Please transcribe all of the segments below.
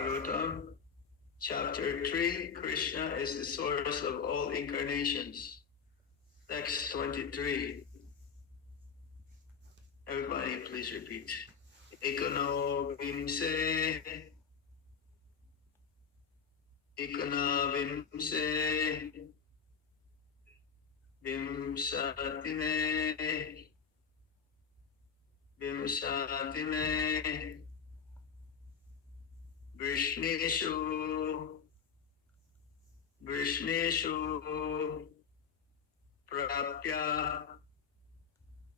Bhagavatam, Chapter 3, Krishna is the source of all incarnations. Text 23. Everybody please repeat. Ikono vimse, ikona vimse, vimsatime, vimsatime, Vrishneshu, Vrishneshu, Prapya,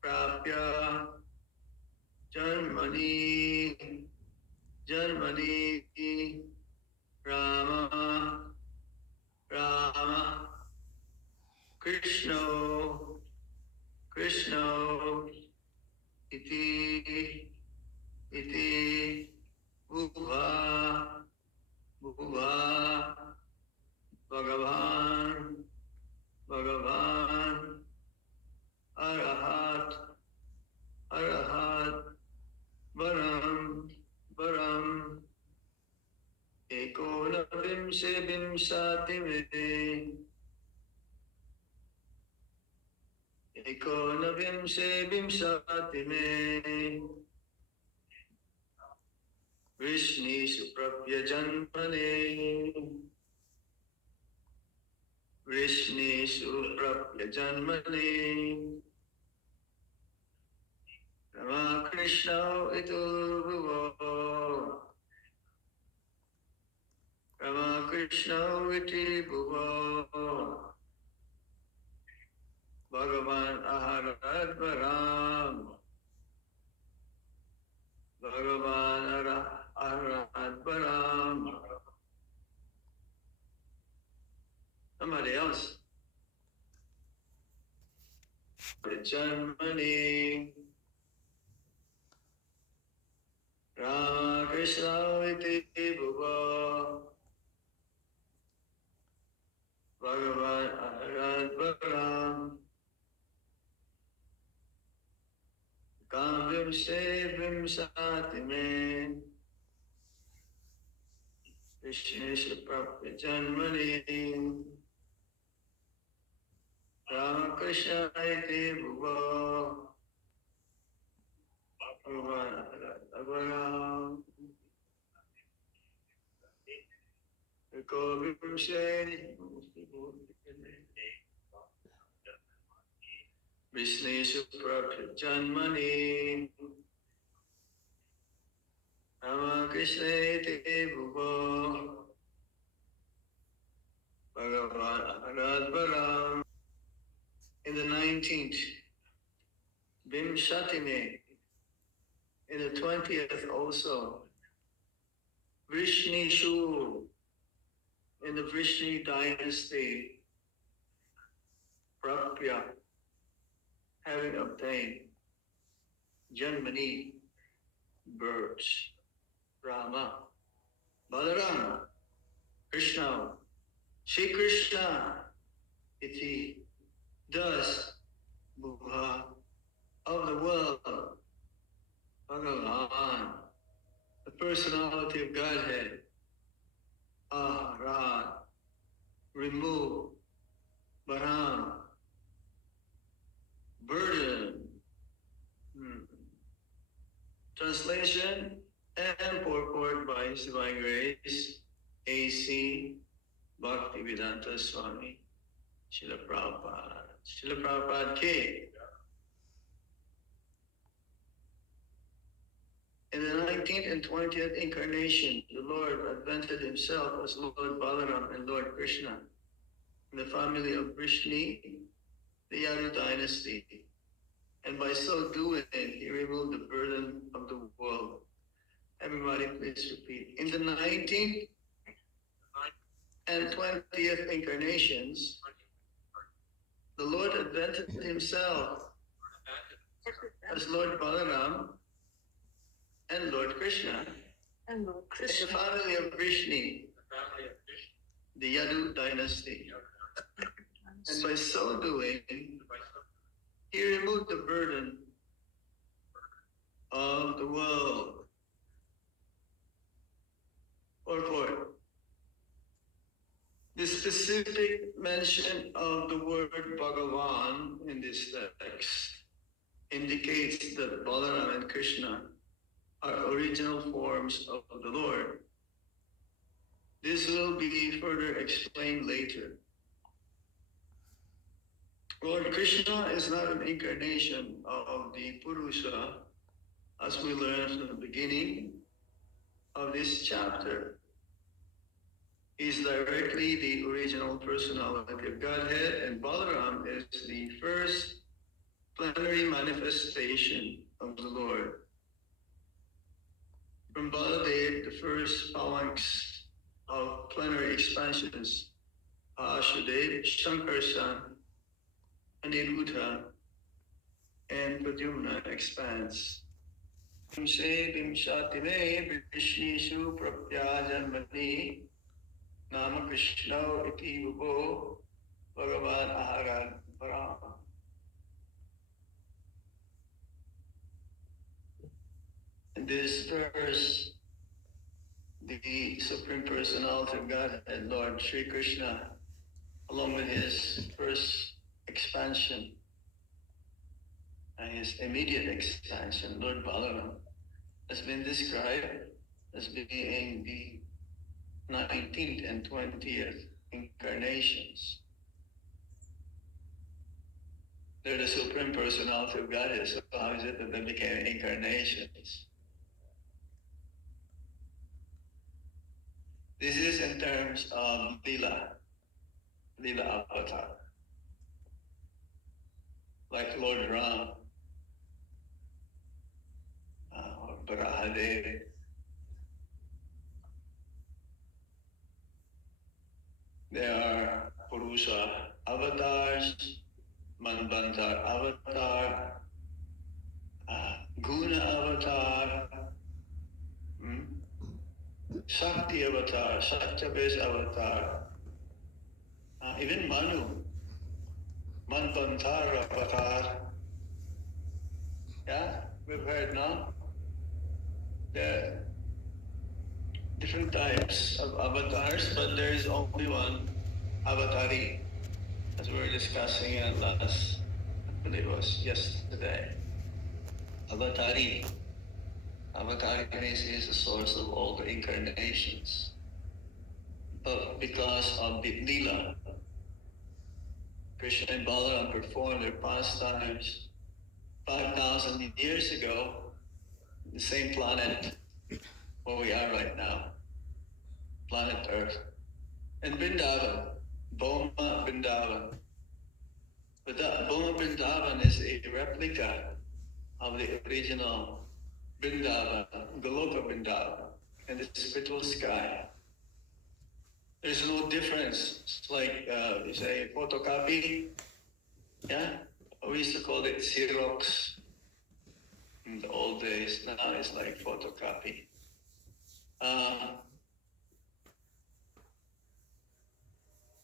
Prapya, Janmani, Janmani, Rama, Rama, Krishna, Krishna, Iti, Iti, Bhuva, Bhuva, Bhagavan, Bhagavan, Arahat, Arahat, Varam, Varam, Ekona Vimse Vimsatime, Ekona Vimse Vimsatime, Vrishni Suprapya Janmane, Vrishni Suprapya Janmane, Rama Krishna Itu Bhuva, Rama Krishna Iti Bhuva, Bhagavan Aharat Varam, Bhagavan Aharat Varam. Somebody else. Janmani, Rama Krishna Iti Bhuva, Bhagavan Aharat Varam, Kam Se Vimsatime, Vishnesha Prapya Janmani, Rama Krishna Iti Bhuva, Bhagavan Aharat Varam, Vishnesha Prapya Janmani, Rama Krishna Iti Bhuva, Bhagavan Aharat Varam. In the 19th, Vimshatime, in the 20th also, Vrishnishu, in the Vrishni dynasty, Prapya, having obtained Janmani, birds, Rama, Balarama, Krishna, Shri Krishna, iti, thus, Bhuva, of the world, Bhagavan, the personality of Godhead, Aharat, remove, Varam, burden. Translation and purport by His Divine Grace, A.C. Bhaktivedanta Swami, Srila Prabhupada. Srila Prabhupada K. In the 19th and 20th incarnation, the Lord advented Himself as Lord Balaram and Lord Krishna in the family of Vrishni, the Yadu dynasty. And by so doing, He removed the burden of the world. Everybody please repeat. In the 19th and 20th incarnations, the Lord advented Himself as Lord Balaram and Lord Krishna in the family of Vrishni, the Yadu dynasty. And by so doing, He removed the burden of the world. For specific mention of the word Bhagavan in this text indicates that Balaram and Krishna are original forms of the Lord. This will be further explained later. Lord Krishna is not an incarnation of the Purusha, as we learned from the beginning of this chapter. He is directly the original personality of Godhead, and Balaram is the first plenary manifestation of the Lord. From Baladev, the first phalanx of plenary expansions, Ashudev, Shankarsan, Aniruddha, and Pradyumna expands. Vimse Vimshatime Vishnishu Prapyajanmani Nama Krishna iti Ubo Bhagavan Aharan Param. In this verse, the Supreme Personality of Godhead, Lord Sri Krishna, along with his first expansion and his immediate expansion, Lord Balaram, has been described as being the 19th and 20th incarnations. They're the Supreme Personality of Godhead, so how is it that they became incarnations? This is in terms of Lila Avatar. Like Lord Ram, or Barahadev. There are Purusha avatars, Manvantar avatar, Guna avatar, Shakti avatar, Satyabes avatar, even Manu, Manvantar avatar. Yeah, we've heard now. There are different types of avatars, but there is only one avatari, as we were discussing last, I believe it was yesterday. Avatari. Avatari means he is the source of all the incarnations. But because of the Lila, Krishna and Balaram performed their pastimes 5,000 years ago, the same planet where we are right now, planet Earth. And Vrindavan, Boma Vrindavan. But that Boma Vrindavan is a replica of the original Vrindavan, Goloka Vrindavan, in the spiritual sky. There's no difference. It's like, you say, photocopy. Yeah? We used to call it Xerox in the old days. Now it's like photocopy.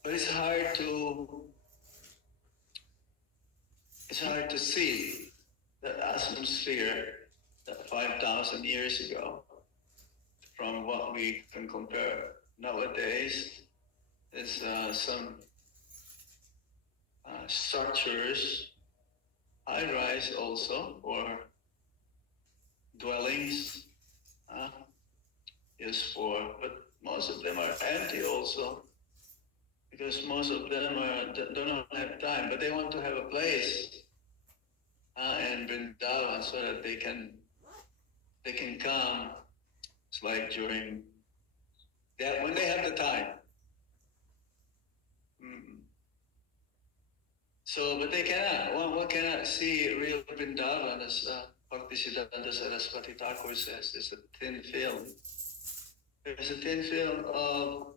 But it's hard to see that atmosphere that 5,000 years ago from what we can compare nowadays. Is some structures, high-rise also, or dwellings, is for, but most of them are empty also, because most of them do not have time, but they want to have a place in Vrindavan so that they can come. It's like during when they have the time. So, but they cannot. One cannot see real Vrindavan, as Bhaktisiddhanta Saraswati Thakur says. It's a thin film. There's a thin film of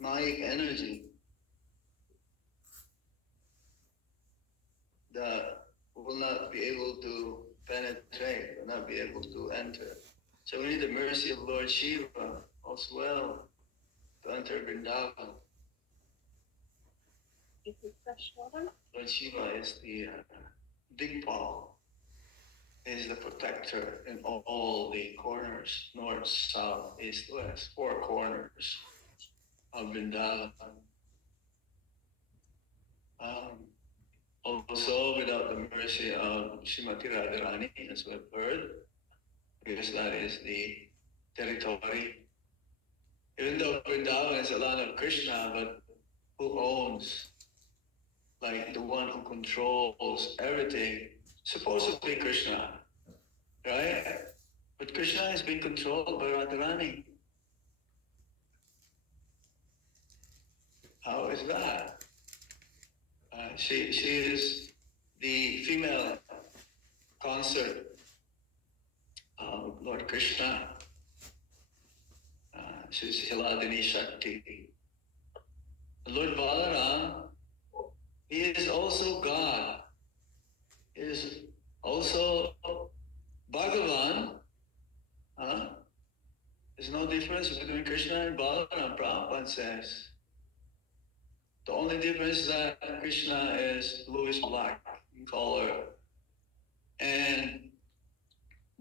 Mayic energy that will not be able to penetrate, will not be able to enter. So we need the mercy of Lord Shiva as well to enter Vrindavan. Is it fresh water? Lord Shiva is the big Paul. is the protector in all the corners, north, south, east, west, four corners of Vrindavan. Also, without the mercy of Srimati Radharani, as we've heard, because that is the territory. Even though Vrindavan is a land of Krishna, but who owns, like the one who controls everything, supposedly Krishna, right? But Krishna is being controlled by Radharani. How is that? She is the female consort of Lord Krishna. She's Hiladini Shakti. Lord Balaram, he is also God. He is also Bhagavan. There's no difference between Krishna and Balaram, Prabhupada says. The only difference is that Krishna is bluish black in color, and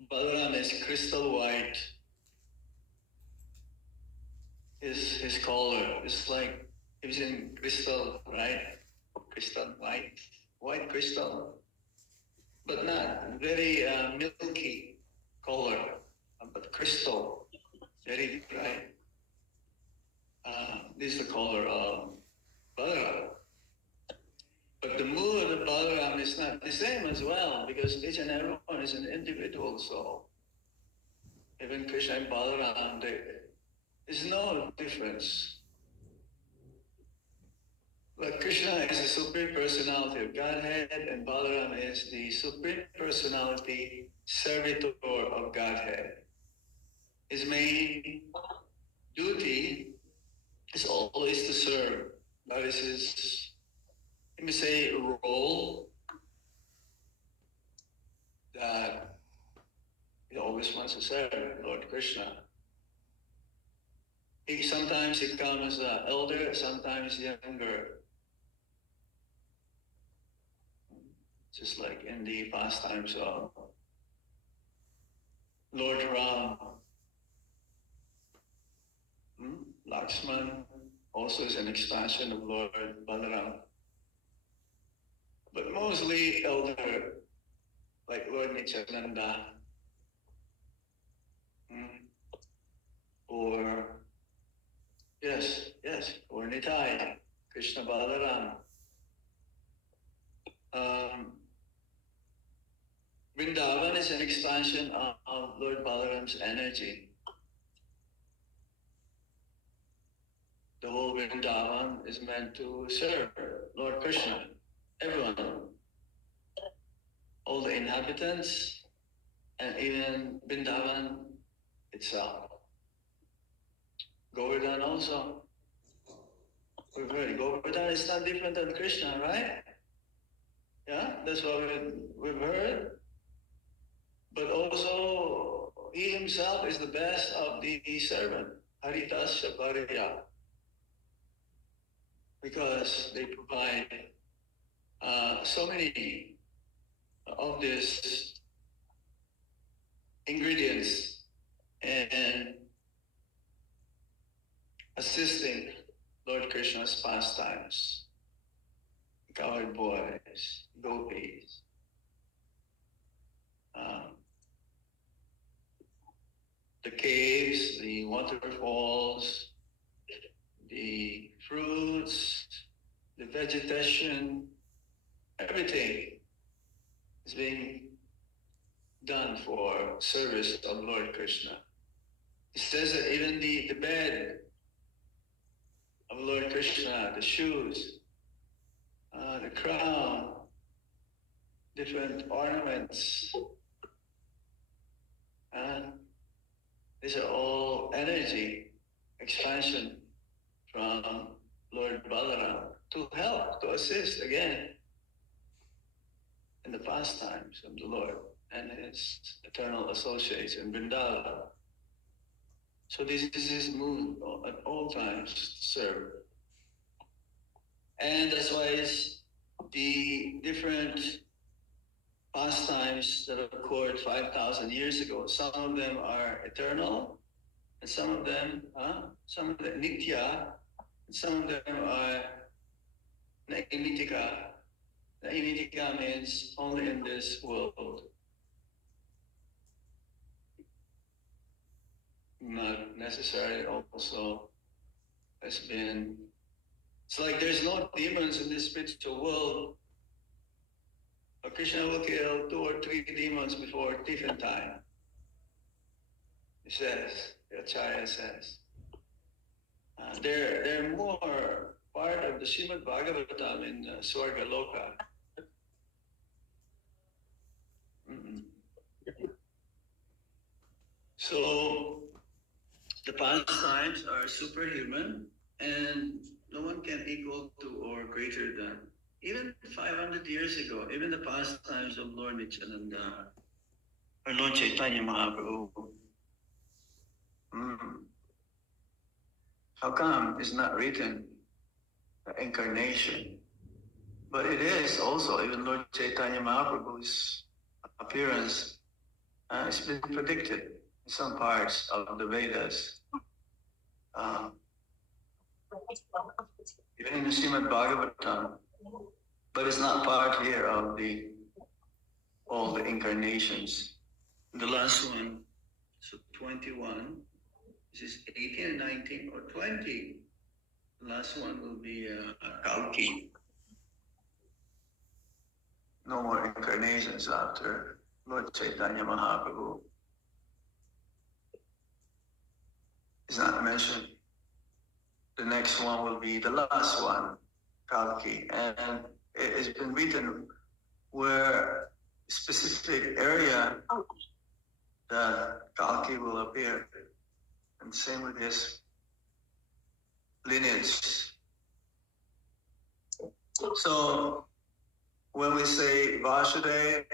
Balaram is crystal white. His color is like he was in crystal, right? Crystal white crystal, but not very milky color, but crystal, very bright. This is the color of Balaram. But the mood of Balaram is not the same as well, because each and everyone is an individual soul. Even Krishna and Balaram, there is no difference. But Krishna is the Supreme Personality of Godhead, and Balaram is the Supreme Personality Servitor of Godhead. His main duty is always to serve. That is his, let me say, role that he always wants to serve Lord Krishna. Sometimes he comes elder, sometimes younger. Just like in the pastimes of Lord Ram. Lakshman also is an expansion of Lord Balaram. But mostly elder, like Lord Nityananda. Or, or Nitai, Krishna Balaram. Vrindavan is an expansion of Lord Balaram's energy. The whole Vrindavan is meant to serve Lord Krishna, everyone, all the inhabitants, and even Vrindavan itself. Govardhan also. We've heard Govardhan is not different than Krishna, right? Yeah, that's what we've heard. But also, he himself is the best of the servant, Haridas Shabariya, because they provide so many of these ingredients and assisting Lord Krishna's pastimes, cowherd boys, gopis, the caves, the waterfalls, the fruits, the vegetation, everything is being done for service of Lord Krishna. It says that even the bed of Lord Krishna, the shoes, the crown, different ornaments, and these are all energy expansion from Lord Balaram to help, to assist again in the pastimes of the Lord and his eternal associates in Vrindavan. So this is his mood at all times to serve. And that's why it's the different pastimes that occurred 5,000 years ago. Some of them are eternal, and some of them nitya, and some of them are naimitika. Naimitika means only in this world, not necessarily also has been. It's like there's no demons in this spiritual world, but Krishna will kill 2 or 3 demons before tiffin time. He says, the Acharya says. They're more part of the Srimad Bhagwatam in Swarga Loka. So the pastimes are superhuman, and no one can equal to or greater than. Even 500 years ago, even the pastimes of Lord Nityananda or Lord Chaitanya Mahaprabhu. How come it's not written the incarnation? But it is also, even Lord Chaitanya Mahaprabhu's appearance has been predicted in some parts of the Vedas. Even in the Srimad Bhagwatam, but it's not part here of all the incarnations. The last one, so 21, this is 18 and 19 or 20. The last one will be Kalki. No more incarnations after Lord Chaitanya Mahaprabhu. It's not mentioned. The next one will be the last one, Kalki. And it has been written where a specific area that Kalki will appear. And same with his lineage. So when we say Vasudeva,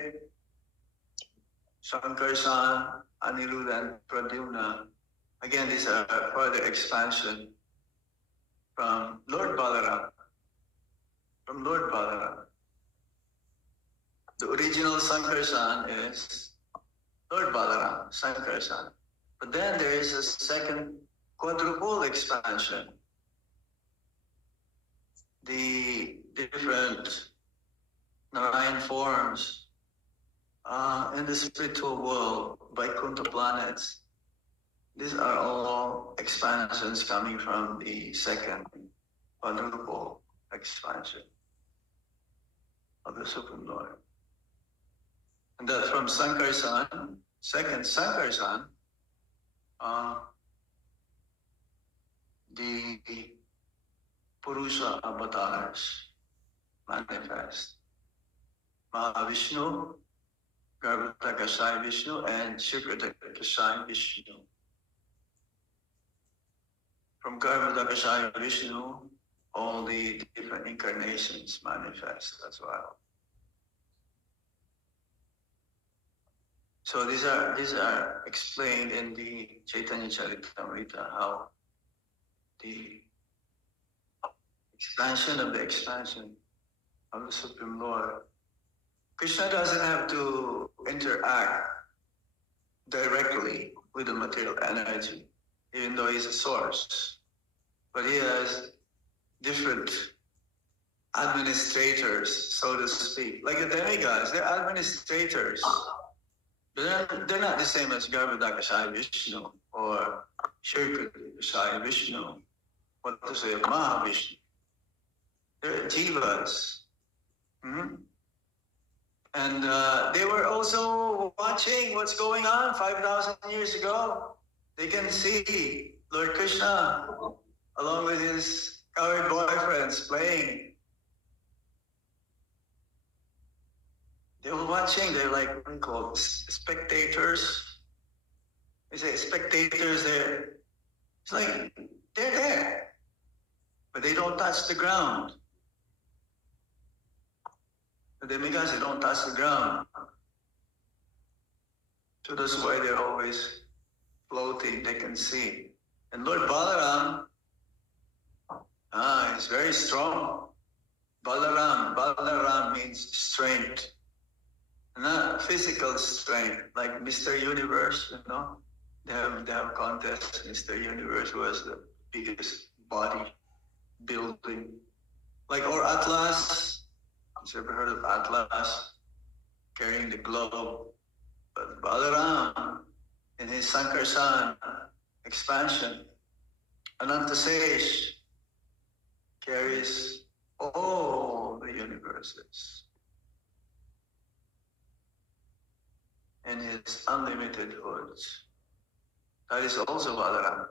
Shankarsan, Aniruddha, and Pradyumna, again, these are further expansion from Lord Balaram. From Lord Balaram. The original Sankarsan is Lord Balaram, Sankarsan. But then there is a second quadruple expansion. The different Narayan forms in the spiritual world, Vaikuntha planets, these are all expansions coming from the second quadruple expansion of the Supreme Lord. And that from Sankarsan, second Sankarsan, the Purusha avatars manifest. Mahavishnu, Garbhodakashayi Vishnu, and Shikradakashayi Vishnu. From Garbhodakashayi Vishnu, all the different incarnations manifest as well. So these are explained in the Chaitanya Charitamrita, how the expansion of the Supreme Lord. Krishna doesn't have to interact directly with the material energy, even though he's a source. But he has different administrators, so to speak. Like the demigods, they're administrators. They're not the same as Garbhodakashayi Vishnu or Shirkadakashayi Vishnu. What to say, Mahavishnu. They're jivas. And they were also watching what's going on 5,000 years ago. They can see Lord Krishna along with his coward boyfriends playing. They were watching, they're like what we call spectators. They say spectators there. It's like they're there, but they don't touch the ground. The demigods, they don't touch the ground. So that's why they're always floating, they can see. And Lord Balaram, is very strong. Balaram means strength. Not physical strength, like Mr. Universe, you know. They have contests, Mr. Universe, who has the biggest body building. Like, or Atlas. Have you ever heard of Atlas carrying the globe? But Balaram, in his Sankarsan expansion, Anantasesh carries all the universes in his unlimited hoods. That is also Balaram,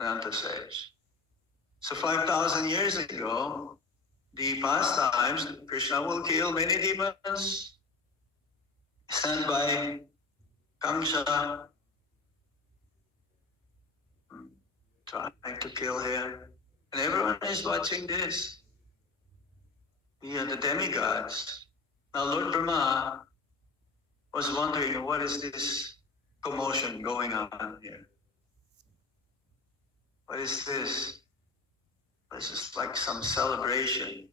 Anantasesh. So 5,000 years ago, the pastimes, Krishna will kill many demons, sent by Kamsa, trying to kill him. And everyone is watching this. The demigods. Now Lord Brahma was wondering, what is this commotion going on here? What is this? This is like some celebration.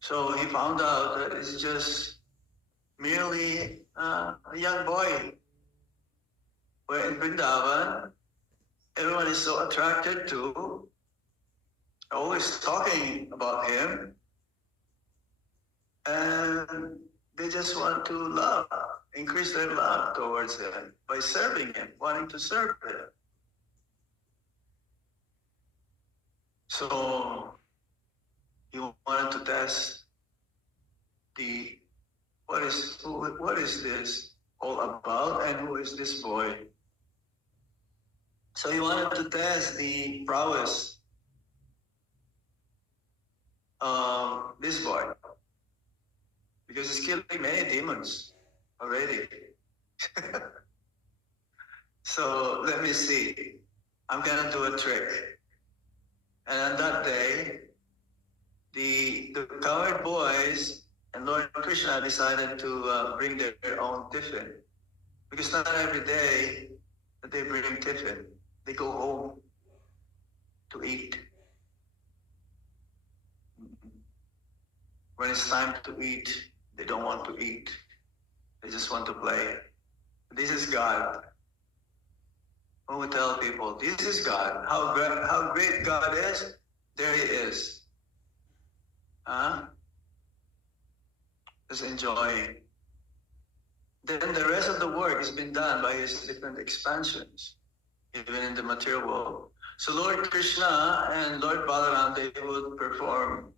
So he found out that it's just merely a young boy. Where in Vrindavan, everyone is so attracted to, always talking about him, and they just want to love, increase their love towards him by serving him, wanting to serve him. So he wanted to test what is this all about, and who is this boy? So he wanted to test the prowess of this boy, because he's killing many demons already. So let me see. I'm gonna do a trick. And on that day, the cowherd boys and Lord Krishna decided to bring their own tiffin, because not every day that they bring tiffin. They go home to eat. When it's time to eat, they don't want to eat. They just want to play. This is God. Who would tell people, this is God. How great God is, there he is. Just enjoying. Then the rest of the work has been done by his different expansions, even in the material world. So Lord Krishna and Lord Balaram, they would perform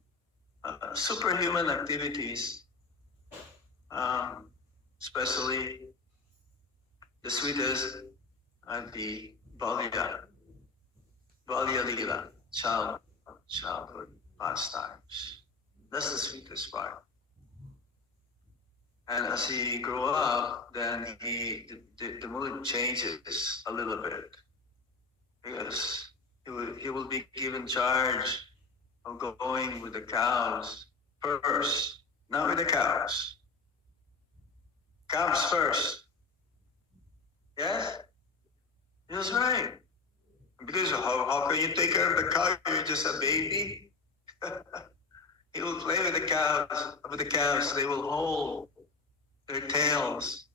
superhuman activities, especially the sweetest at the Balya Lila, childhood pastimes. That's the sweetest part. And as he grew up, then the mood changes a little bit, because he will be given charge of going with the cows first, not with the cows. Cows first. Yes? That's right. Because how can you take care of the cow? You're just a baby. He will play with the cows. With the cows, they will hold their tails,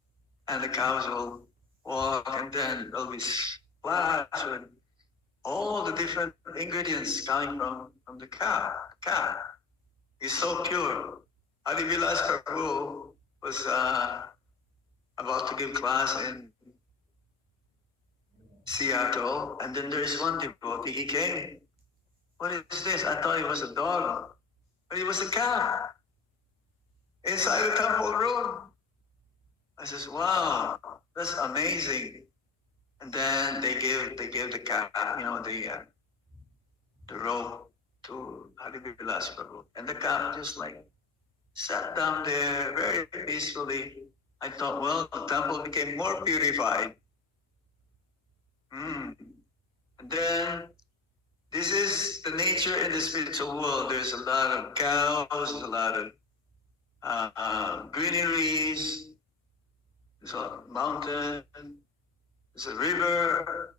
and the cows will walk, and then there'll be splash with all the different ingredients coming from the cow. The cow is so pure. Adi Vilas Prabhu was about to give class in Seattle, and then there is one devotee. He came. What is this? I thought it was a dog, but it was a cow inside the temple room. I says, "Wow, that's amazing." And then they gave the cow, the rope to Harivilas Prabhu, and the cow just like sat down there very peacefully. I thought, well, the temple became more purified. And then this is the nature in the spiritual world. There's a lot of cows, a lot of greeneries, there's a mountain, there's a river.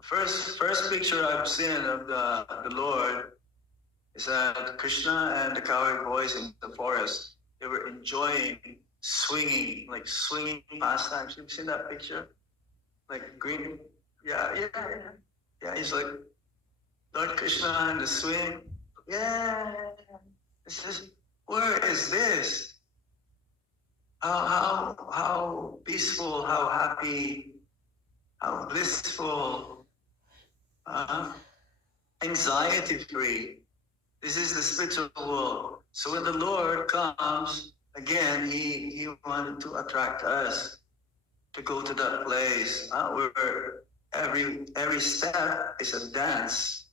First picture I've seen of the Lord is that Krishna and the cowherd boys in the forest. They were enjoying swinging, like swinging pastimes. You've seen that picture? Like green. Yeah. He's like Lord Krishna and the swing. Yeah. This is, where is this? How peaceful, how happy, how blissful, anxiety free. This is the spiritual world. So when the Lord comes, again, he wanted to attract us to go to that place where every step is a dance.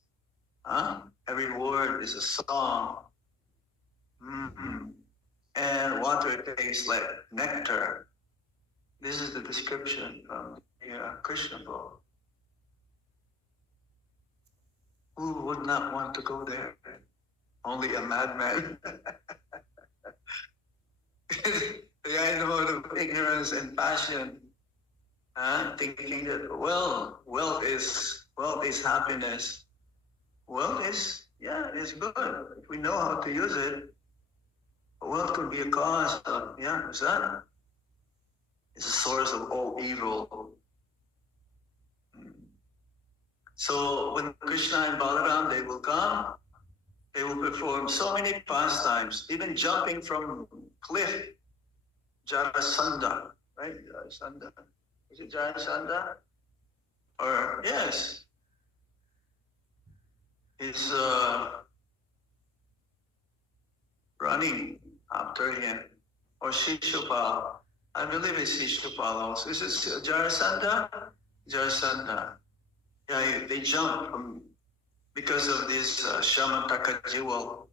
Every word is a song. Mm-hmm. And water tastes like nectar. This is the description from the Krishna book. Who would not want to go there? Only a madman. The mode of ignorance and passion, thinking that wealth is happiness. Wealth is good if we know how to use it. Wealth could be a cause of that. It's a source of all evil. So when Krishna and Balaram, they will come, they will perform so many pastimes, even jumping from cliff, Jarasandha, right? Jarasandha. Is it Jarasandha? Or, yes. He's running after him. Or Shishupal. I believe it's Shishupal also. Is it Jarasandha? Jarasandha. Yeah, they jump from, because of this Shamataka jewel.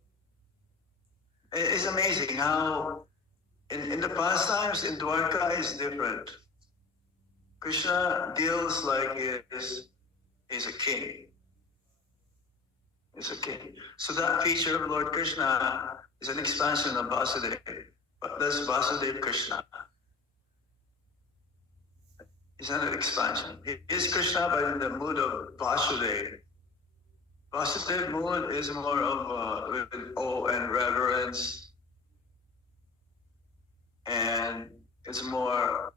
It's amazing how in the pastimes in Dwarka is different. Krishna deals like he's a king. He's a king. So that feature of Lord Krishna is an expansion of Vasudeva. But that's Vasudeva Krishna. It's not an expansion. He is Krishna, but in the mood of Vasudeva. Vasudeva mood is more of with awe and reverence, and it's more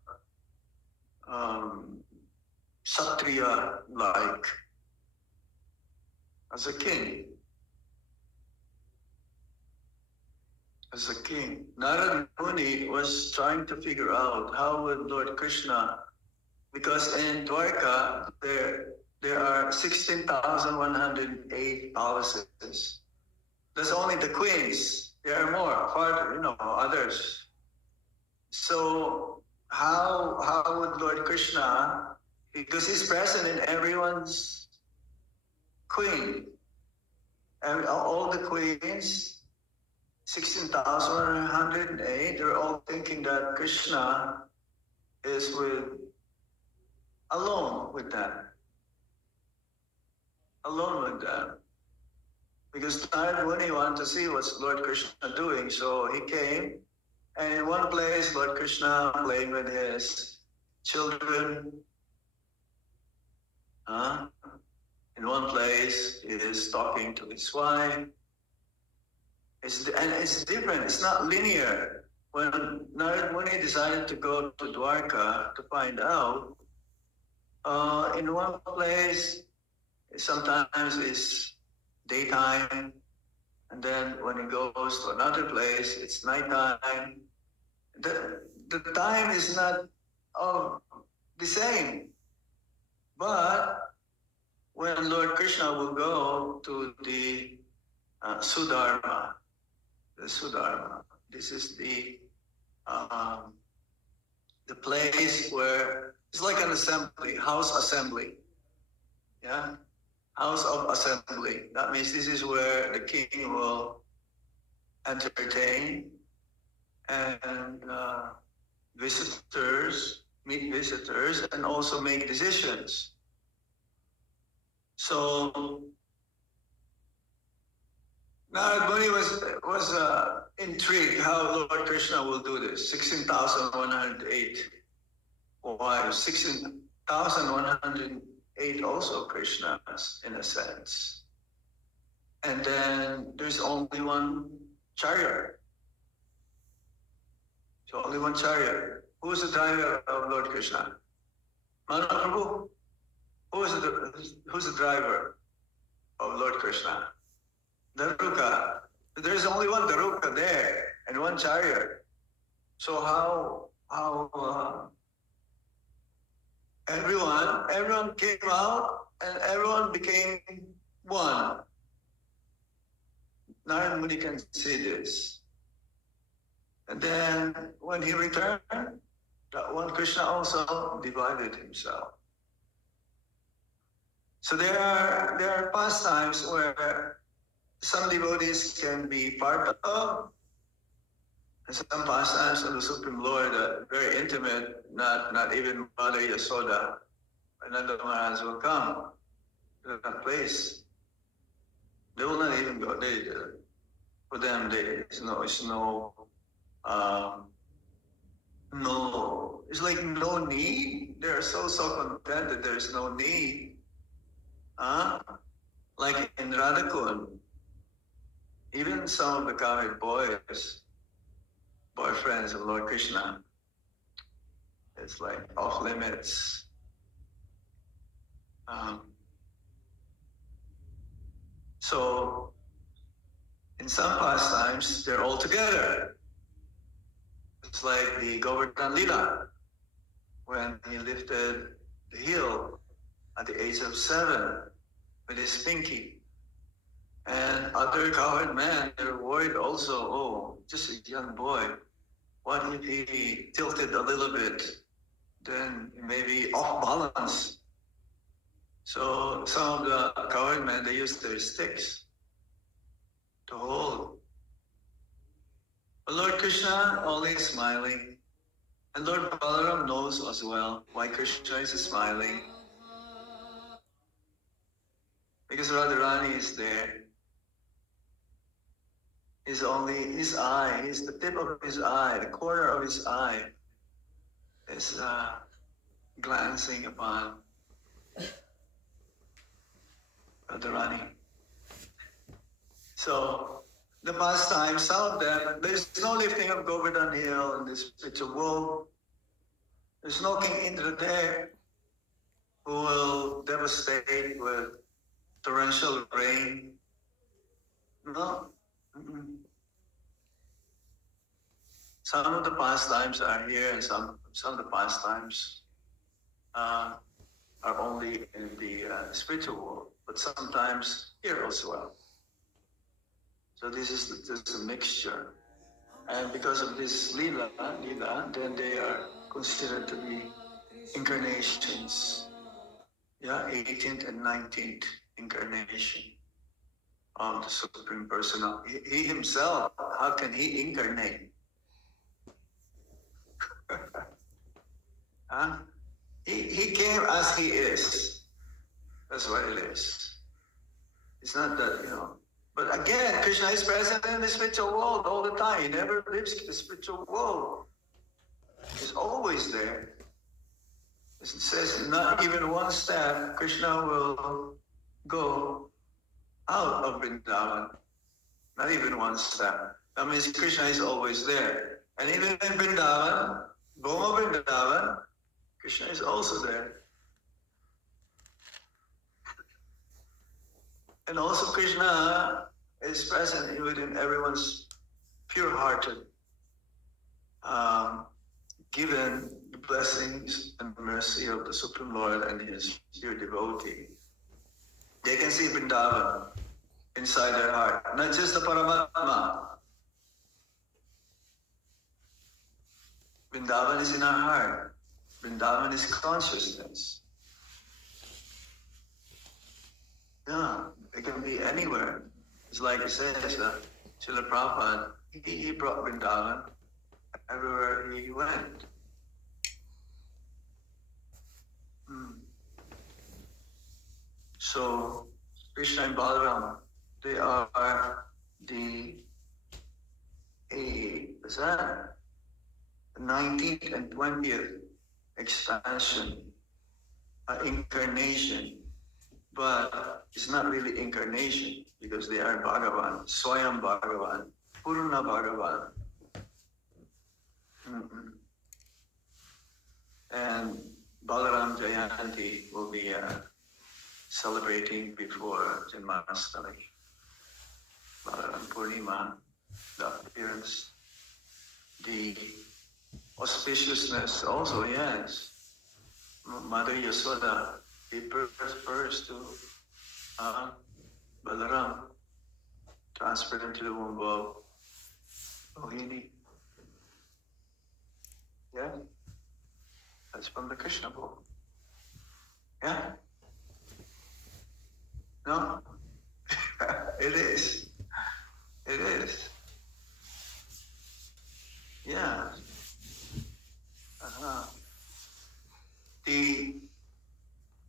Satriya-like, as a king. As a king. Narad Muni was trying to figure out how would Lord Krishna, because in Dwarka there are 16,108 palaces. That's only the queens. There are more, others. So how would Lord Krishna, because he's present in everyone's queen, and all the queens, 16,108, they're all thinking that Krishna is alone with them. Alone with them. Because Narad Muni wanted to see what's Lord Krishna doing, so he came, and in one place, Lord Krishna playing with his children. In one place, he is talking to his wife. It's different. It's not linear. When Narad Muni decided to go to Dwarka to find out, in one place, sometimes it's daytime, and then when he goes to another place, it's nighttime. The time is not the same. But when Lord Krishna will go to the Sudharma, this is the place where it's like an assembly, house assembly. Yeah, house of assembly. That means this is where the king will entertain and meet visitors, and also make decisions. So Narad Muni was intrigued how Lord Krishna will do this. 16,108 wives, 16,108 also Krishnas in a sense. And then there's only one chariot. So only one chariot. Who is the driver of Lord Krishna? Mahaprabhu. Who's the driver of Lord Krishna? Daruka. There is only one Daruka there and one chariot. So how everyone came out and everyone became one. Narad Muni can say this. And then when he returned, that one Krishna also divided himself. So there are pastimes where some devotees can be part of, and some pastimes of the Supreme Lord are very intimate, not even Mother Yasoda, Ananda Maharaj will come to that place. They will not even go. For them, it's it's like no need. They are so content that there is no need. Like in Radhakund, even some of the Kavit boys, boyfriends of Lord Krishna, it's like off limits. So in some pastimes, they're all together. It's like the Govardhan Lila, when he lifted the hill at the age of 7 with his pinky. And other cowherd men, they're worried also, just a young boy. What if he tilted a little bit? Then he may be off balance. So some of the cowherd men, they use their sticks to hold. But Lord Krishna only smiling. And Lord Balaram knows as well why Krishna is smiling. Because Radharani is there. Is only his eye, the tip of his eye, the corner of his eye is glancing upon Radharani. So the pastime, some of them, there's no lifting of Govardhan Hill in this spiritual world. There's no King Indra there who will devastate with torrential rain. No. Mm-mm. Some of the pastimes are here, and some of the pastimes are only in the spiritual world, but sometimes here as well. So this is just a mixture, and because of this lila, then they are considered to be incarnations. 18th and 19th incarnation of the Supreme Personality. He himself, how can he incarnate? He came as he is. That's what it is. It's not that, But again, Krishna is present in the spiritual world all the time. He never leaves the spiritual world. He's always there. It says not even one step, Krishna will go out of Vrindavan. Not even one step. That means Krishna is always there. And even in Vrindavan, Goma Vrindavan, Krishna is also there. And also Krishna is present within everyone's pure-hearted, given the blessings and mercy of the Supreme Lord and his pure devotee. They can see Vrindavan inside their heart, not just the Paramatma. Vrindavan is in our heart. Vrindavan is consciousness. It can be anywhere. It's like it says, Srila Prabhupada, he brought Vrindavan everywhere he went. So, Krishna and Balaram, they are the 19th and 20th expansion, incarnation. But it's not really incarnation because they are Bhagavan, Swayam Bhagavan, Purna Bhagavan. Mm-mm. And Balaram Jayanti will be celebrating before Janmashtami. Balaram Purnima, the appearance, the auspiciousness also, yes. Mother Yasoda gave birth first to Balaram, transferred into the womb of Rohini. Yeah, that's from the Krishna book. Yeah? No? It is. It is. Yeah. Uh-huh. The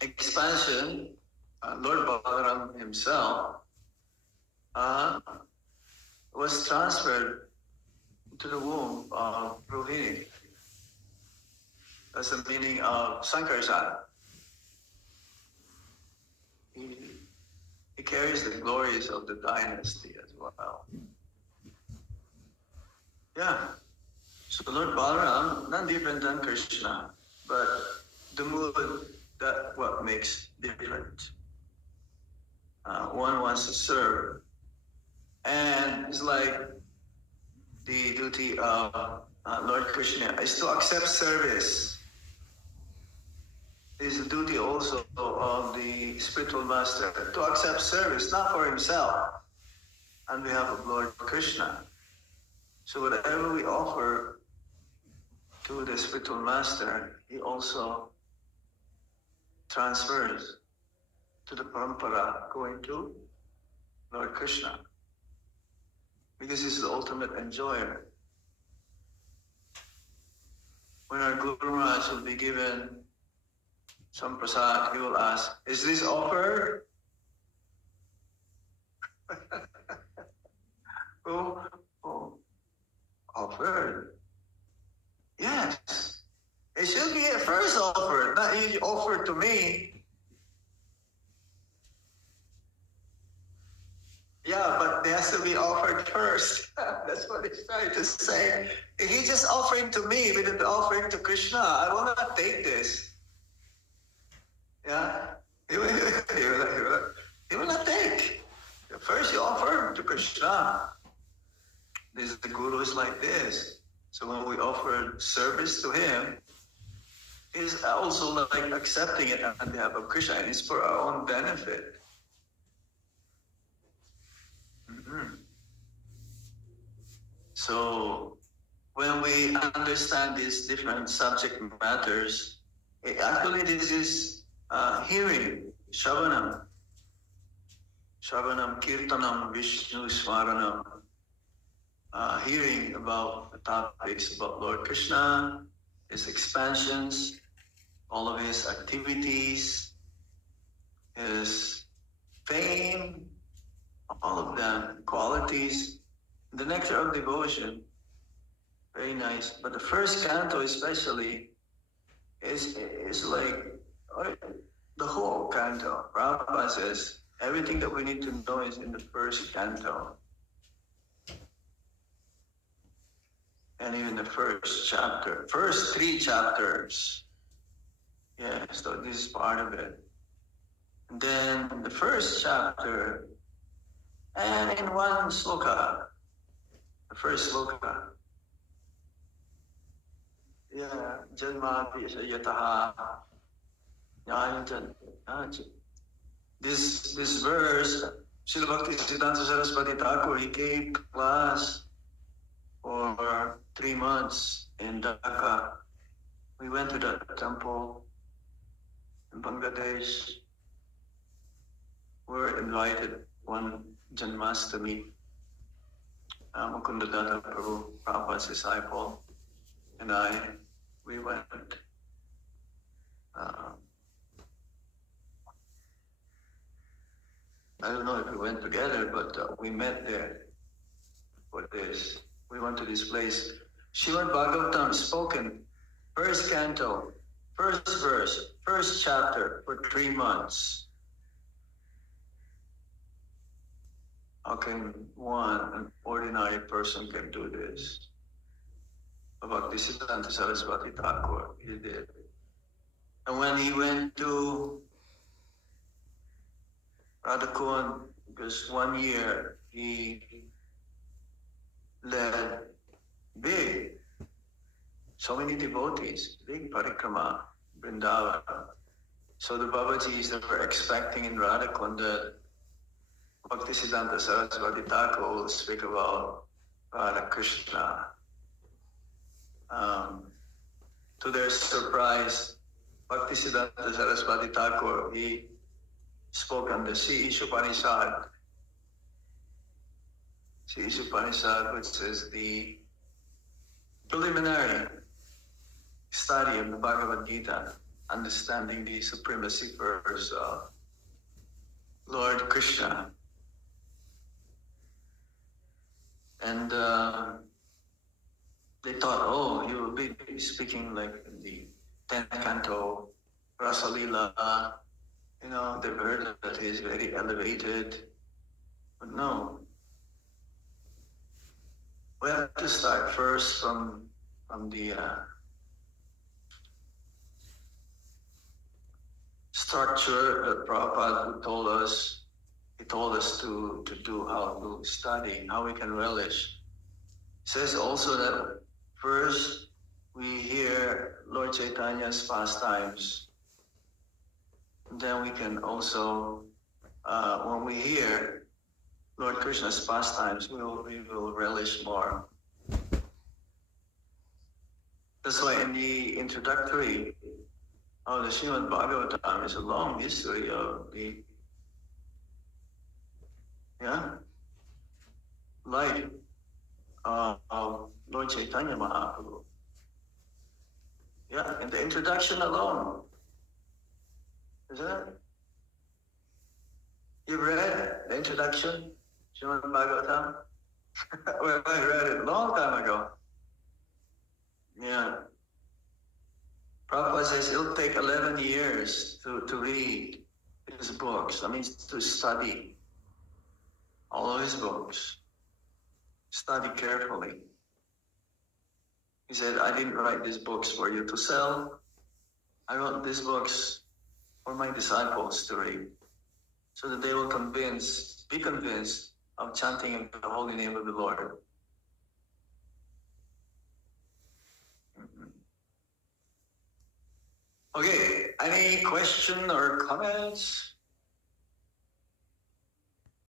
expansion, Lord Balaram himself was transferred to the womb of Rohini. That's the meaning of Sankarshan. He carries the glories of the dynasty as well. Yeah. So Lord Balaram, not different than Krishna, but the mood, that what makes different. One wants to serve, and it's like the duty of Lord Krishna is to accept service. It is the duty also of the spiritual master to accept service, not for himself, on behalf of Lord Krishna. So whatever we offer to the spiritual master, he also transfers to the parampara going to Lord Krishna, because he's the ultimate enjoyer. When our Guru Maharaj will be given some prasad, he will ask, is this offered? oh, offered? Yes. It should be at first offered, not you offered to me. Yeah, but it has to be offered first. That's what he's trying to say. If he's just offering to me without offering to Krishna, I will not take this. Yeah? He will not take. First you offer to Krishna. The Guru is like this. So when we offer service to him, he's also like accepting it on behalf of Krishna, and it's for our own benefit. Mm-hmm. So when we understand these different subject matters, actually this is hearing, Shravanam, Kirtanam, Vishnu Smaranam, hearing about the topics about Lord Krishna, his expansions, all of his activities, his fame, all of them, qualities, the nectar of devotion. Very nice. But the first canto especially is like the whole canto. Prabhupada says everything that we need to know is in the first canto. And even the first chapter, first 3 chapters. Yeah, so this is part of it. And then the first chapter, and in one sloka, the first sloka. Yeah, Janma Yataha. This verse, Srila Bhaktisiddhanta Saraswati Thakur, he gave class for 3 months in Dhaka. We went to the temple in Bangladesh. We were invited one Janmastami. Mukunda Datta Prabhu, Prabhupada's disciple, and we went. I don't know if we went together, but we met there for this. We went to this place. Srimad Bhagwatam spoken, first canto, first verse, first chapter for 3 months. How can an ordinary person can do this? of Bhaktisiddhanta Saraswati Thakur. He did. And when he went to Radhakund, because 1 year he led so many devotees, big parikrama, Vrindavan. So the Babajis that were expecting in Radhakund that Bhaktisiddhanta Saraswati Thakur will speak about Radha Krishna. To their surprise, Bhaktisiddhanta Saraswati Thakur, he spoke on the Upanishad. Upanishad, which is the preliminary study of the Bhagavad Gita, understanding the supremacy verse of Lord Krishna. And they thought, oh, he will be speaking like in the 10th canto, Rasalila. You know, they've heard that he's very elevated. But no. We have to start first from the structure that Prabhupada told us. He told us to do, how to study, how we can relish. He says also that first we hear Lord Chaitanya's pastimes. And then we can also, when we hear Lord Krishna's pastimes, we will relish more. That's why in the introductory of the Srimad Bhagwatam is a long history of the life of Lord Chaitanya Mahaprabhu. Yeah, in the introduction alone. Isn't it? You've read the introduction, Srimad Bhagwatam? Well, I read it a long time ago. Yeah. Prabhupada says it'll take 11 years to read his books. That means to study all of his books. Study carefully. He said, I didn't write these books for you to sell. I wrote these books for my disciples to read, so that they will be convinced of chanting in the holy name of the Lord. Okay, any question or comments?